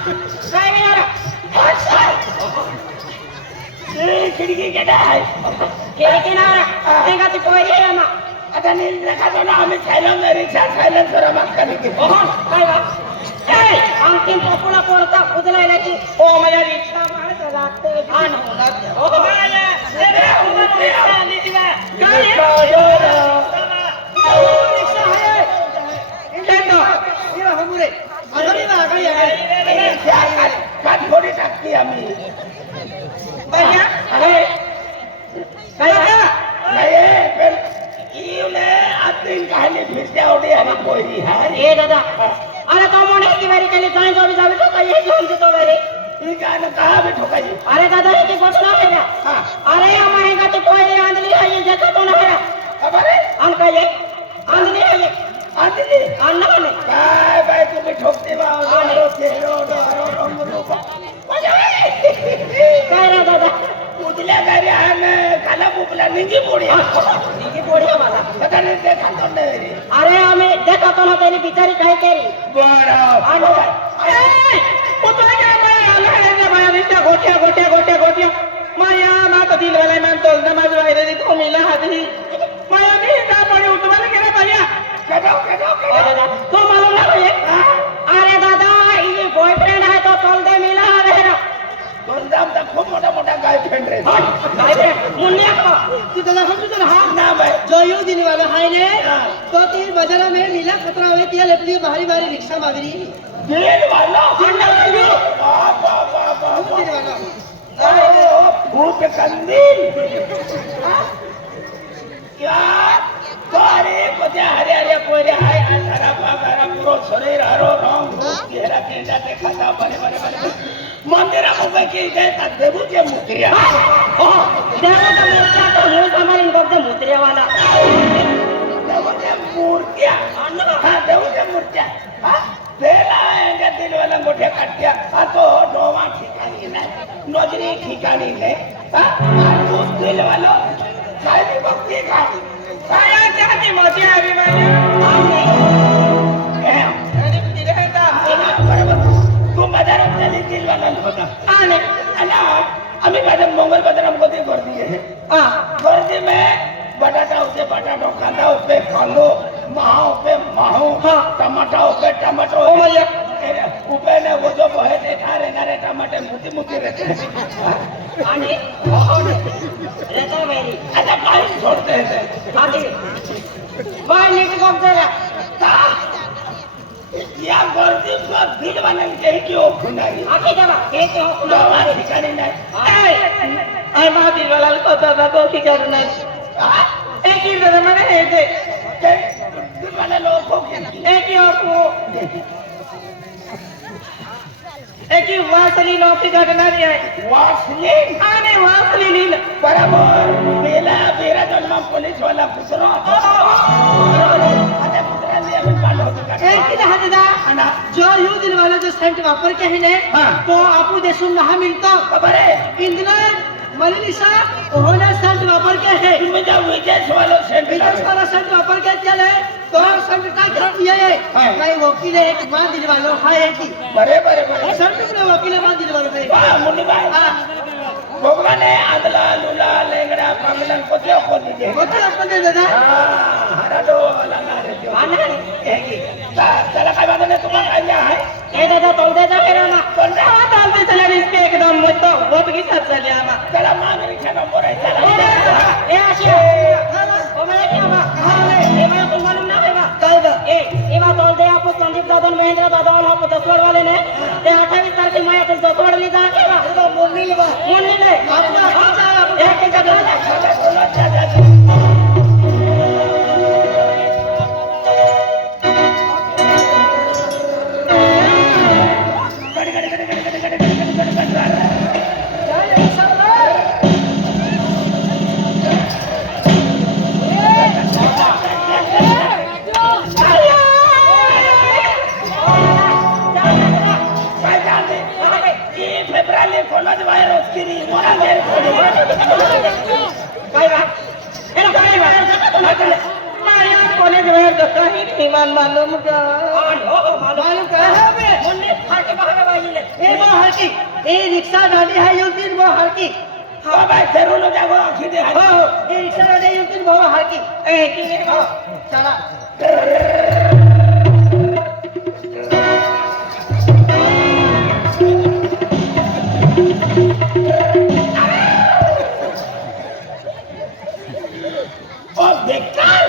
काय येणार खिडकी केटा आहे खिडकी ना तेगा ती पोरी आहे ना आता नील नका तो ना आम्ही सायलेंट रिक्षा सायलेंट करा मागताना की काय बा ए अंतिम पपुला कोणता उचलायला की ओ माझ्या रिक्षा मारत लागते घाण होणार ओ माझ्या रे उमर आली दिवा काय रिक्षा आहे केंद्र इरा हमरे अगरी ना काय आहे काट थोडी टाकली आम्ही भैया अरे काय नाही पण इवले आतीन कहानी फिरते आवडी आणि पोरी हा ए दादा अरे तो मोने की बारी केली जाय जो भी जावे तो काय घेऊन देतो बारी ही गाणं कहा बे ठोकायची अरे दादा ही घोषणा है ना अरे हमारे का तो कोई आंधली है ये जगह तो ना है अरे हम का ये आंधली है ये आंधली अन्ना ने काय बाय तुम्ही ठोकते बा रो तेरो रो काय रे दादा उजल्या गाडी आण खाला बुकला निंगी पोडी मला पता नाही ते खातो नाही अरे हमें देखा तो ना तेरी बिचारी काय केरी बरं पुतला काय काय आला है ना माया रिश्ता गोट्या माया ना तो दिल वाला मैं तो नमाज वाले दी तो मिला हादी माया नहीं ना पड़े उठवाने के ना भैया कटाओ तो मालूम ना ये अरे दादा ये बॉयफ्रेंड है तो चल दे मिला है ना दोनदाम तर खूप मोठा गायफ्रेंड रे बॉयफ्रेंड मुन्निया को तू चला हम तो हां ना भाई जो यू दिन वाला है ने तो तीन बाजार में मिला खतरा हुए तिया लेपली भारी रिक्शा मागरी दिल वाला भूत कंदील क्या सारे पते हरे कोरे हाय हरा बागारा पुरो शरीर हरो रंग रूप घेरा केंडा ते खाता बरे मंदिरा मुके की देता देवूचे मुत्रिया देवूचे मुत्रिया तो मूळ समारीन बघते मुत्रिया वाला देवूचे मूर्त्या हां देवूचे मूर्त्या हां तेला एंगा दिल वाला मोठे काट्या आ तो डोमा ठिकाणी नाही नजरी ठिकाणी नाही हां तो दिल वाला काय दी बघती का काय त्याची मजा आली माझ्या तू बाजारात चाली दिल वाला होता आने आम्ही मॅडम मंगल बाजार मध्ये गर्दी आहे गर्दी में बटाटा उसे बटाटो कांदा उसे कांदो माहो पे माहो टमाटा उसे टमाटो उpe ने वो जो बहे ते खारे नारे टमाटे मुती रहते आणि रहता मेरी अच्छा पानी छोड़ते हैं आगे भाई नीचे कब जरा या गर्दी को भीड़ बनन के क्यों खुनाई आगे जावा के तो खुनावा ठिकाणी नाही आई महावीर वाला को दादा को की करना एक ही दादा मैंने है जे वाले लोग को एक ही आपको एक ही वासली नौकरी करना नहीं है वासली आने वासली लीला बराबर मेरा जन्म पुलिस वाला पुत्र आता पुत्रांनी आपण पालो एक ही दादा अना जो यू दिल वाला जो सेंट वापर के है ने तो आपू देशून ना मिलता खबर है इंग्लैंड मलेशिया होना सेंट वापर के है तुम्ही जो विदेश वाला विदेश वाला सेंट वापर के चले तो सेंट का घर ये है नहीं वकील है एक मान दिल वाला है की बरे सेंट ने वकील मान दिल वाला है वाह मुन्नी भाई भगवाने आदला लुला लेंगड़ा पागलन को जो को दीजिए को दे दादा हराडो वाला ना रे जो आना एगी चला काय बात नहीं तुम्हारा क्या है ए दादा तोल दे जा मेरा ना तोल दे तोल दे चला इसके एकदम मत बहुत की साथ चले आमा चला मांगरी छे नंबर है चला ए आशिया ओ मैं क्या बा ए मैं तुम मालूम ना बेबा काय बा ए बा तोल दे आप संदीप दादा महेंद्र दादा और आप 10 वाले ने ते 28 तारीख में तो 10 वाले ले जा के बा मुन्नी ले एक जगह मालूम का है मुन्नी फाड़ के बाहर वाली ले ए वो हरकी ए रिक्शा गाड़ी है युवती वो हरकी हाँ भाई जरूर हो जाएगा आखिर दे हो ए रिक्शा गाड़ी युवती वो हरकी ए की चला और देखकर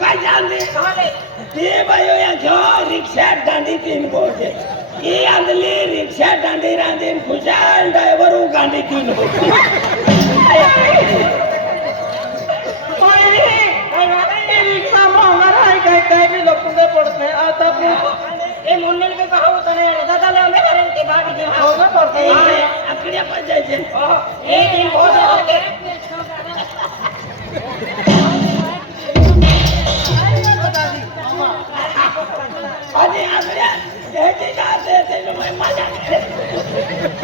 काय जान दे ते बायो या जो रिक्शा दांडी तीन बोलते ये आंधली रिक्शा दांडी रांधीन खुशाल ड्राइवर उ गांडी तीन होते रिक्शा महंगा है काय भी लोग पुंगे पड़ते आता ए मुन्ने के कहा होता ने दादा ले हमें करें के बाकी जो होगा पड़ते अकड़िया पर जाए छे ए दिन हो जाए अरे अकड़िया ऐसे जाते थे जो मैं मजा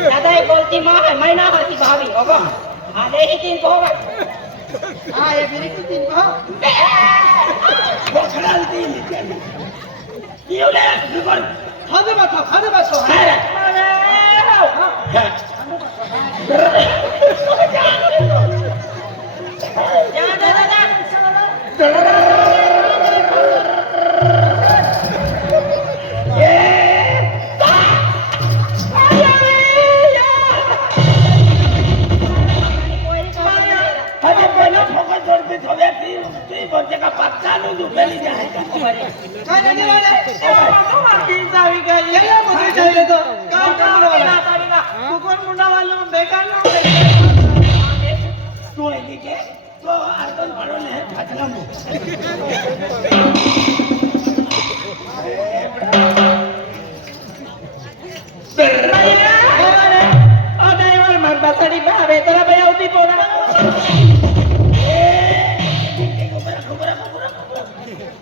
दादा ये बोलती माँ है मैं ना हरती भाभी होगा आधे ही दिन को होगा हां ये मेरी की तीन को बखड़ाल तीन ये ले निकल खाने मत जा दादा अरे पहले फोकस जोड़ के थोड़े तीन बच्चे का पत्ता लो जो पहले जाएगा काय नहीं वाले तीन सावी का ये मुझे चाहिए तो काम करने वाला कुकुर मुंडा वाले में बेकार ना तू है के तो आर्तन पड़ो ने फटना मु ड्राइवर मत बसड़ी बाबे तेरा भैया उठी पोड़ा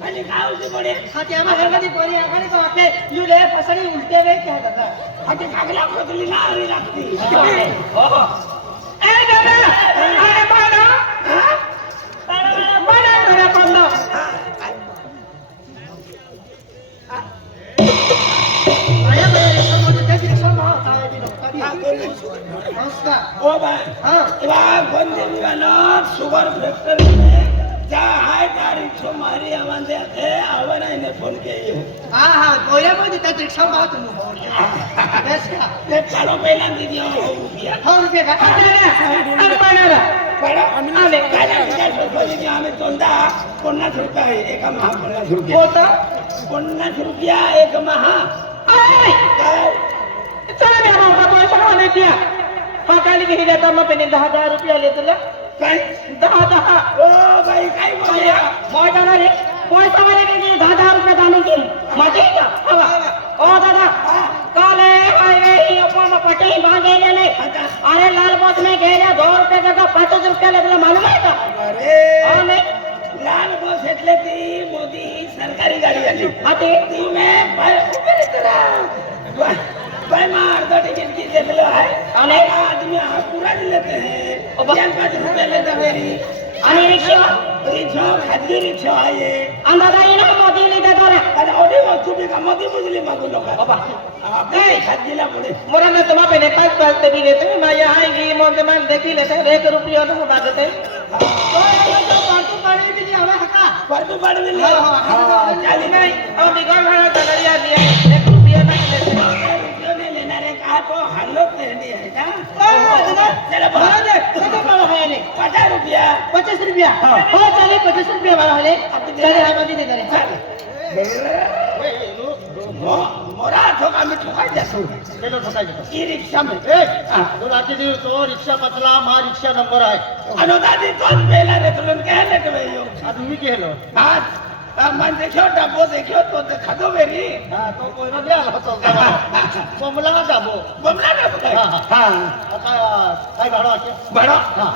आणि खाऊ से बड़े खाते आम्हाला गणपती पोरी आकडे तो आपले युले फसडी उलटे वे काय दादा आते कागला खोदली ना हवी लागती ए दादा अरे माडा माडा रे पंडो आया भैया रिक्शा मध्ये त्या रिक्शा मा काय दिलो कधी नमस्कार ओ भाई हां इवा बंदे वाला शुगर फैक्ट्री में जा हाय गाड़ी छो मारी आवाज आते आवर ने फोन के हां हां गोया मध्ये त्या रिक्शा मा तुम्ही बेस का ते चलो पहला दीदी हो रुपया 100 रुपये का अरे पाणारा बड़ा आले काला विचार करतो जे आम्ही तोंडा 50 रुपये आहे एका महा 50 रुपये होता 50 रुपया एक महा आय काय चला मी आम्हाला पैसा वाले दिया पकाली की देता मग पेने 10,000 रुपये लेतला काय 10 ओ भाई काय बोलया मोय दादा रे पैसा वाले के 10,000 रुपये दानू की मजे का हवा ओ दादा काले हाईवे ही अपन पटे भागे ले अरे लाल बस में गेले 2 रुपये का 50 रुपये लेतला मालूम है का अरे और नहीं लाल बस એટલે ती मोदी सरकारी गाड़ी आली आते ती में भाई ऊपर इतना भाई मार दो टिकट की दे लो है अने आदमी हां पूरा लेते हैं 5 रुपए लेता मेरी आणि रिक्षा रिक्शा खाजगी रिक्शा आहे ये अंदाजा ये ना मोदी ले देता रे आणि ओडी वस्तू बी का मोदी बुजली मागू नका बाबा नाही खाजगीला पुढे मोरा में तुम पे 5 ते भी लेते मैं यहाँ आएंगी मोके मैं देखी लेते 1 रुपया तो बागते तो पार्टी पानी भी नहीं हमें हका परतू पाडविले चाली नहीं अब बिगड़ भाड़ा तगड़िया दिया 1 रुपया नहीं लेते रुपये लेणार आहे का तो हालत नाही आहे का चला भरा दे कितना बड़ा है ने 50 रुपया 50 रुपया हो चले 50 रुपया वाला है चले हम अभी दे दे मोरा ठोका मी ठोकाय जातो केलं ठोकायचं ई रिक्षा में तो रात्री दिवस तो रिक्षा पतला हा रिक्षा नंबर आहे अनुदानी तोच पेला रे तुलन काय लेट वेयो आता मी केलं हां मन देखियो डब्बो देखियो तो खादो बेरी हा तो कोयना द्या होतो कोमला जाबो बमला ना काय हां आता काय भाडं आहे बड़ा हां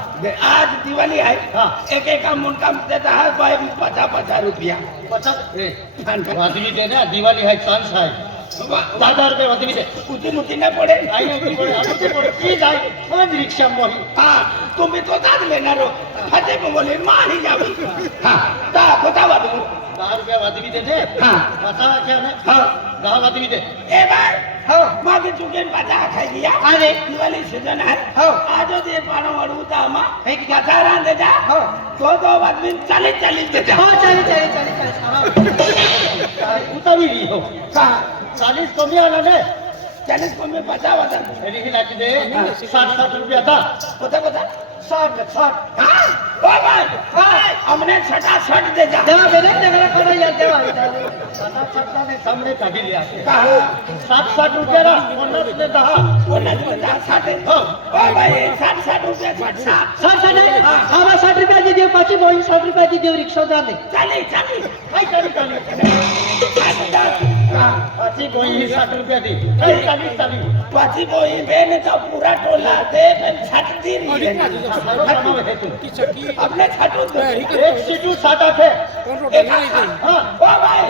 आज दिवाली है हां एक एक का मुन काम देता है भाई 50 रुपया 50 वाजवी दे ना दिवाळी आहे चान्स आहे 10,000 रुपये वाजवी दे उती मुती ना पड़े काही नाही पडे आता ते पडे की जाय पण रिक्षा मोही हां तुम्ही तो दाद लेना रो फटे बोले मारी जावी हां ता बतावा दो 10 रुपये वाजवी दे दे हां कसा क्या ना हां 10 वाजवी दे ए भाई हो. मागे चुकेन पाचा खाई दिया अरे. दिवाळी सीजन आहे हो. आज ते पाणं वाढवता आम्हा हे किती? कथा रान देता हो. तो बातमी चालीस देता हो चालेल उतावी हो का 40 कमी आला ने 40 कमी 50 होता एरी ही लाकी दे 60 रुपया था होता 60 ओ भाई हमने छटा छट दे जा देवा बेने जगह करो यार देवा 60 ने सामने काढी लिया कहा 60 रुपया रा 50 ने 10 कोणा दिवस 60 हो ओ भाई 60 रुपया 60 आम्हाला 60 रुपयाची देव पाची बोई 60 रुपयाची देव रिक्षा झाले चाली काय चाली पाची गोई 60 रुपया दी काय चाली पाची बोई बेने तो पूरा टोला दे फिर छट दी रही अपने छटू दे एक सीटू 60 है हाँ ओ भाई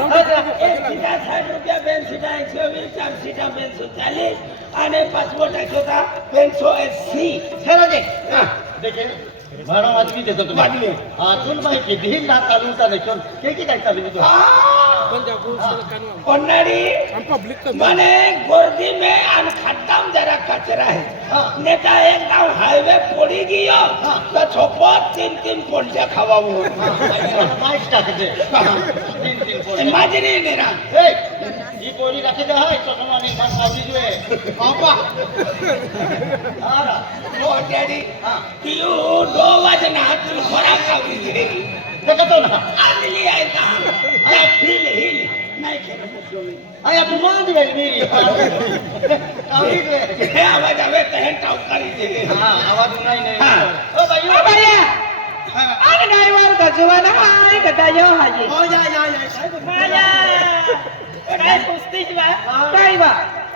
एक सीटा 60 रुपया बेन सीटा 120 चार सीटा बेन 140 आणि पासपोर्ट होता बेन 180 चला दे देखे भाड़ा आदमी देतो तुम्ही अजून माहिती ढील ना चालूचा नाही के काय चालू तो कोणारी माने गर्दी में अन खड्डाम जरा कचरा है नेता एक गांव हाईवे पड़ी गयो तो छोपत 3 पोंड्या खवावो माइक टाकते 3 पोळ्या इमेजिन नेरा ए ही पोरी राखी दे हाय चकमानी मन सावली जुए बापा आरा ओ डॅडी यू दो वजना तू खरा खावी दे देखतो ना आदली आहे ना हिल नाही केलं आय आपण मान दे मेरी कावली दे हे आवाज आवे तहन टावकारी दे हां आवाज नाही हां. ओ भाई ओ बरिया अरे ड्रायव्हर का जुवाना हाय का यो हाजी हो या माया काय पुस्तीच बा काय बा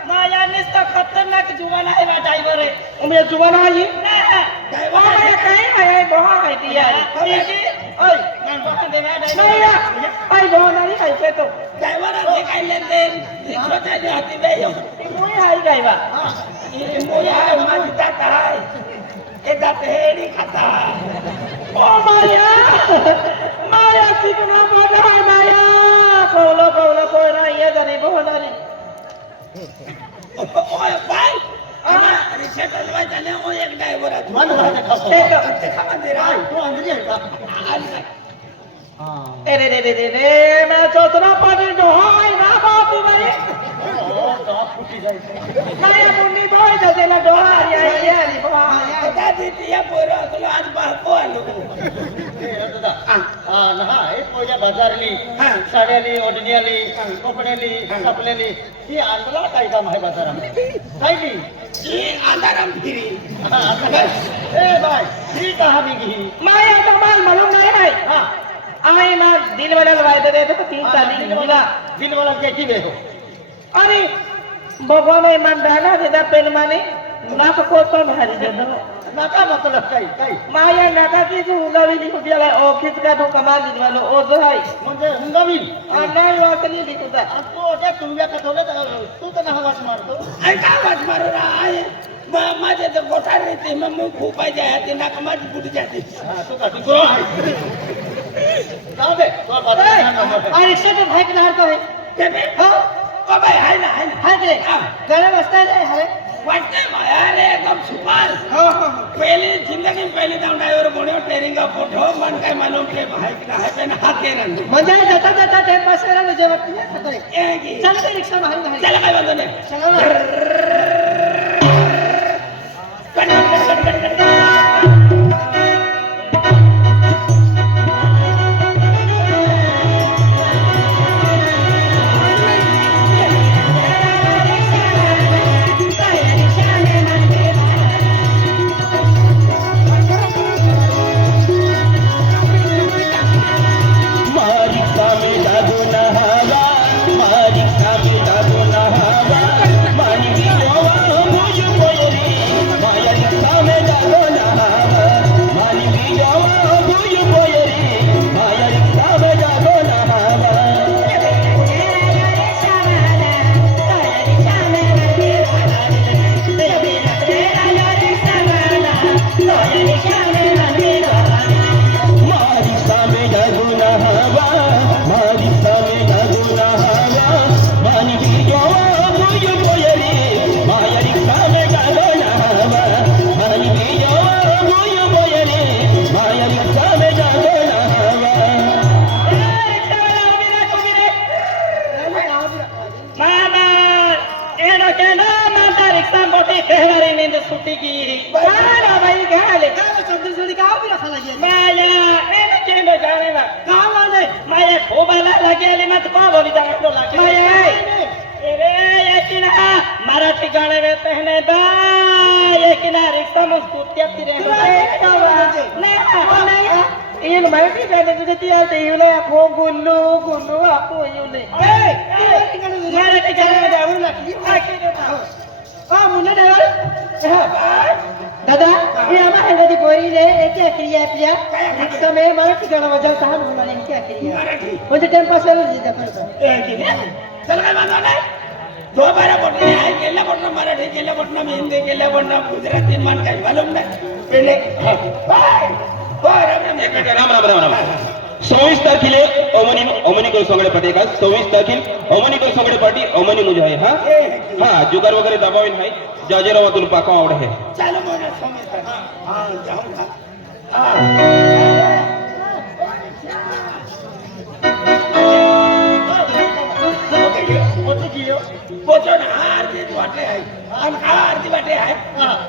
माया निस्ता खतरनाक जुवाना है बा ड्रायव्हर है उमे जुवाना हाजी ड्रायव्हर माया काय आहे बोहा आहे ती यार ओय दे माया आई बोहा नाही आहे तो ड्रायव्हर आहे काय लेन छोटा जे हाती बे यो मोय हाय काय बा ये मोया माझी तात आहे ए दात हेडी खाता ओ माया माया चिकना बोला है माया कोलो कोरा ये जरी बोनारी ओय बाय अरे सेटल वाय झाले ओ एक ड्रायव्हर आहे मन वाटे खातो ते खा मंदिर आहे तू अंदर आहे का हां रे रे रे रे रे मैं चौथरा पानी जो हाय ना बापू भाई फुटी जायचं माया मुन्नी बोय जसे ना डोहार या आली बोहा आता दिया पोरा तुला आज बापू आलो ना हे पोया बाजारली साड्याली ओढण्याली कपड्याली कपड्याली ही आंधळा काय काम आहे बाजारामध्ये काय नाही ये आंधाराम फिरी ए बाय ही कहाणी घी माया तो माल मालूम नहीं है हां आई ना दिल वाला वायदे दे तो 3 साल दिल वाला क्या की देखो अरे भगवान ईमान डाला देता पेन माने नाक को तो भारी दे दो नाका मतलब काय माया नाका की जो उगावी लिखू दिला ऑफिस का तो कमाल दिवालो ओ जो है म्हणजे हुंगावी नाही वाकली लिखूता तो त्या तुंब्या कथवले तू तर हवास मारतो आई काय वाट मारू आहे माझे तर गोठार रहते मग मी खूप पाहिजे ते नाक माझी फुट जाते तू का तू जाऊ दे तो बाजार और रिक्शा तो भाई के तो है ते बे हां ओ भाई हाय ना हाय के गरम वाजता है वाटते माया रे एकदम सुपार हो पहली जिंदगी में पहले दाम ड्राइवर बोले ट्रेनिंग का फोटो मन काय मालूम के भाई ना है पेन हाथे रंग म्हणजे जाता टाइम पास करायला जेवत नाही ये की चल ते रिक्षा बाहेर चला काय बांधून आहे चला मारी येते की ना बाई घ्याले चंद्रसोडी का भी रखा लगी माया मैंने केंद्र जाने ना कहाँ वाले माया खोबाला लगे मैं तो कहाँ बोली जाने लगे माया अरे ये ना मराठी गाने में पहने बा ये किना रिक्शा में स्कूटियाँ फिरे नहीं इन माहिती जाने तुझे तियार ते युले आपो गुल्लू गुल्लू आपो युले मराठी गाने में जाऊँ ना हाँ मुन्ना दादा ये हमारे नदी बोरी ने क्या किया पिया रिक्शा में मराठी गाना बजा कहाँ बोला क्या किया मुझे टाइम पास कर दीजिए चल काय बांधवा नाही दो बारा बोटणे आहे केला बोटणं मराठी केला बोटणं हिंदी केला बोटणं गुजराती मन काही मालूम नाही पेले राम राम राम राम 26 तारखेला अमनी कोळसंगडे पाठी का 26 तारखेला अमनी कोळसंगडे पाठी अमनी मुझे आहे हा हा जुगार वगैरे दबावीन आहे जाजेरावातून पाका आवड आहे चालू मोना समजता हां जाऊंगा पोचो ना आरती वाटे आहे हम का आरती वाटे आहे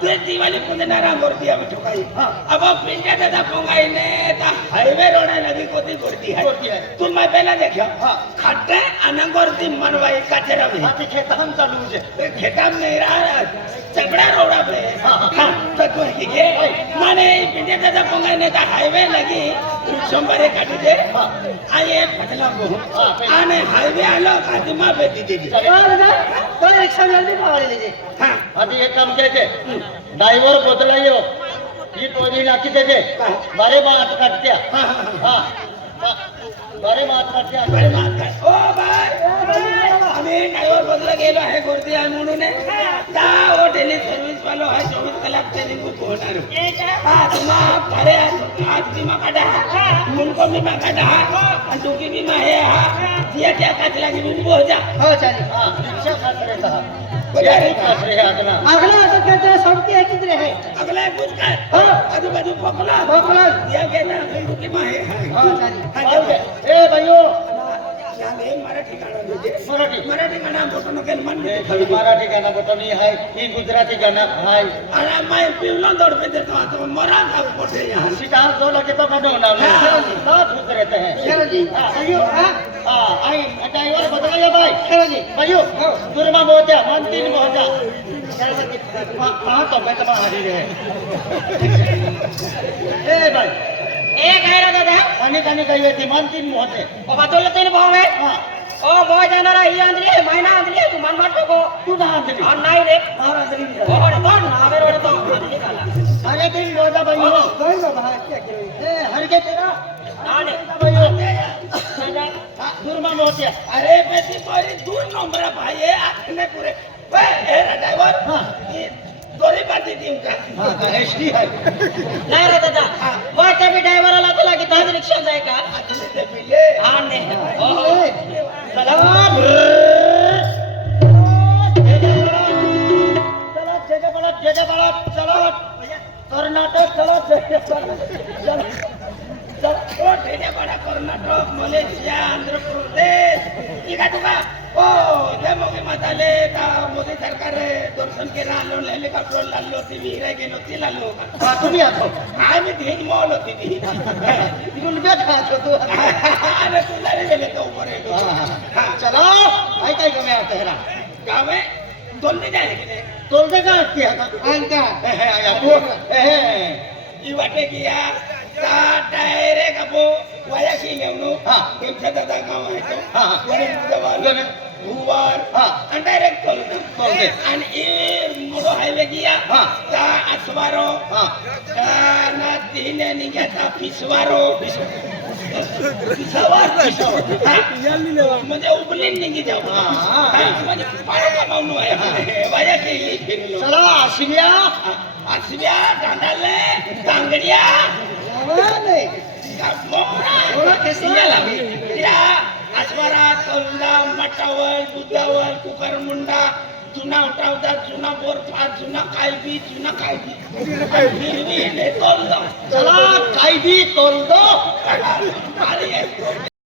ते दिवाळी पुणे ना रांगोरती आम्ही ठोकाई अब पिंड्या दादा पोंगाई ने ता हाईवे रोड है लगी कोती करती है तुम मैं पहला देखो खट्टे अनंगोरती मनवाई काटेरा में हाथी खेतम चालू है खेतम नहीं रहा चपड़ा रोड़ा पे हां तो तू के माने पिंड्या दादा पोंगाई ने ता हाईवे लगी शंभर काटी दे आये फटला को आने हाईवे आलो कातिमा बेटी दे तो रिक्शा जल्दी पकड़ लीजिए हां आधी एक काम केले ड्रायव्हर बदलायो ही पोरी नाकी देते बारे मात काटत्या हा बारे मात काटत्या बरे मात ओ बाय आम्ही ड्रायव्हर बदला गेलो आहे गोरती आहे म्हणून ता ओ डेली सर्व्हिस वालो आहे 24 कलाक ते निघू होणार हा तुम्हा अरे आज बीमा काढा मुनको बीमा काढा आणि दुकी बीमा हे हा जिया त्या काचला की बीमा हो जा हो चलिए हा रिक्षा खासरे कहा बजारे खासरे है अगला अगला तो कहते हैं सबकी एक ही तरह है अगला कुछ कर आजूबाजू पकला पकला। या के ना दुकी मा हे हाँ चलिए हा जाऊ दे ए भाइयों झाले मराठी गाणं म्हणजे मराठी मराठी गाणं बोटनो केल मन मराठी गाना बटनी है ही गुजराती गाना है अरे मैं पिवला दौड़ पे देखा तो मरा था पोटे यहाँ सितार जो लगे तो बनो ना साथ खुश रहते हैं चलो जी भाइयों हाँ आई ड्राइवर बदलाया भाई चलो जी भाइयों दुर्मा मोहत्या मंदिर मोहत्या हाँ तो मैं तुम्हारा हारी रहे ए भाई एक आहे रे दादा आणि काही होती मंदिर मोहते बाबा तुला तीन भाऊ आहे हाँ ओ मोय जाणार ही आणली आहे महिना आणली आहे तू मन मारतो को तू ना दिली नाही रे मारा दिली ओ रे तो नावे रे तो आणली काला अरे दिन बोला भाइयों कोई बाबा क्या करें ए हर के तेरा नाले भाइयों दुर्मा मोहत्या अरे बेटी कोई दूर नंबर भाई है आखने पूरे वे ए ड्राइवर हाँ दोरी बाती टीम का हाँ एसटी है नाही रे दादा मोय ते बी ड्रायव्हरला तुला की ताज रिक्षा जाय का आखने ते पिले आणले चला जेजा बड़ा चला कर्नाटक चला ओ ठेड्या बडा कर्नाटक मलेशिया आंध्र प्रदेश ठीक आहे तुका ओ जय मोगी माताले का मोदी सरकार दर्शन केला आलो हेलिकॉप्टर लालो ती विहिरा गेलो ती लालो हाँ तुम्ही आतो आम्ही धीन मॉल होती ती तिकडून बॅग खातो तू अरे तू जारी गेले तो ऊपर आहे चला आई काय कमी आता हेरा गाव आहे दोन दिन आहे की नाही तोल दे का की आता अंका ई वाटे किया ता डायरेक्ट अपो वाया की लेवनो हां तुमच्या दादा गाव आहे तो हां वरील जवान हुवार हां आणि डायरेक्ट तोलते आणि ई मोठो हायवे किया हां ता आसवारो हां ना तिने निघाता पिसवारो पिसावार म्हणजे उबली निघी जाऊ म्हणजे पाडो कमावणं आहे वाया की फिरलो चला आशिया आसव्या दांडाले तांगड्या आसवारा तोंडा मटावर दुधावर कुकर मुंडा जुना उठावता जुना बोरफा जुना कायबी जुना कायबी तोंड चला काय भी तोल दो अरे